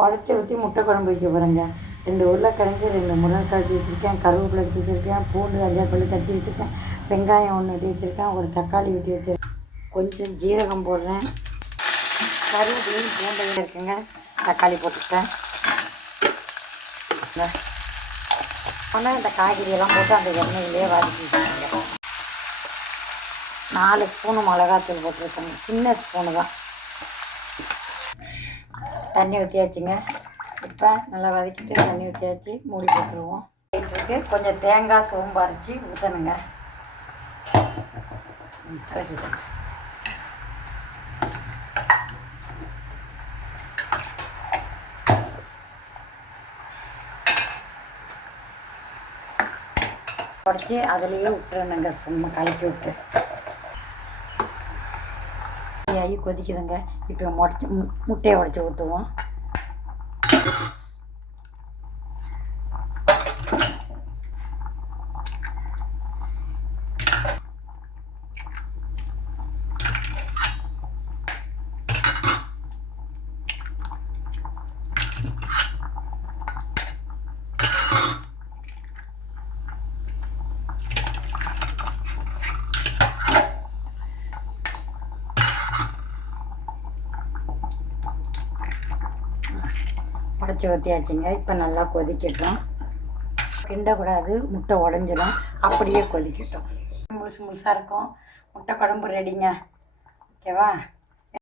உடச்சி ஊற்றி முட்டை குழம்பு வைக்க போகிறேங்க. 2 உருளைக்கிழங்கு, 2 முருங்கைக்காய் எடுத்து வச்சுருக்கேன், கருவேப்பிலை எடுத்து வச்சுருக்கேன், பூண்டு 5 பல்லு தட்டி வச்சுருக்கேன், வெங்காயம் 1 வெட்டி வச்சுருக்கேன், ஒரு தக்காளி வெட்டி வச்சுருக்கேன், கொஞ்சம் ஜீரகம் போடுறேன், கருவேப்பிலையும் பூண்டையும் இருக்குங்க. தக்காளி போட்டுருக்கேன். ஆனால் இந்த காய்கறியெல்லாம் போட்டு அந்த எண்ணெயிலே வதக்கிட்டாங்க. 4 ஸ்பூனு மிளகாத்தூள் போட்டிருக்கேங்க. சின்ன ஸ்பூனு தான். தண்ணி ஊற்றியாச்சுங்க. இப்போ நல்லா வதக்கிட்டு தண்ணி ஊற்றியாச்சு, மூடி போட்டுருவோம். இருக்கு கொஞ்சம் தேங்காய் சோம்பு அரைச்சி ஊற்றணுங்க. உடச்சி அதிலேயே விட்டுறணுங்க. சும்மா கலக்கி விட்டு ஆகி கொதிக்குதுங்க. இப்போ முட்டையை உடச்சி ஊற்றுவோம். உடச்சி ஊற்றியாச்சுங்க. இப்போ நல்லா கொதிக்கட்டும். கிண்டக்கூடாது, முட்டை உடஞ்சிடும். அப்படியே கொதிக்கட்டும். முழுசாக இருக்கும். முட்டை குழம்பு ரெடிங்க. ஓகேவா?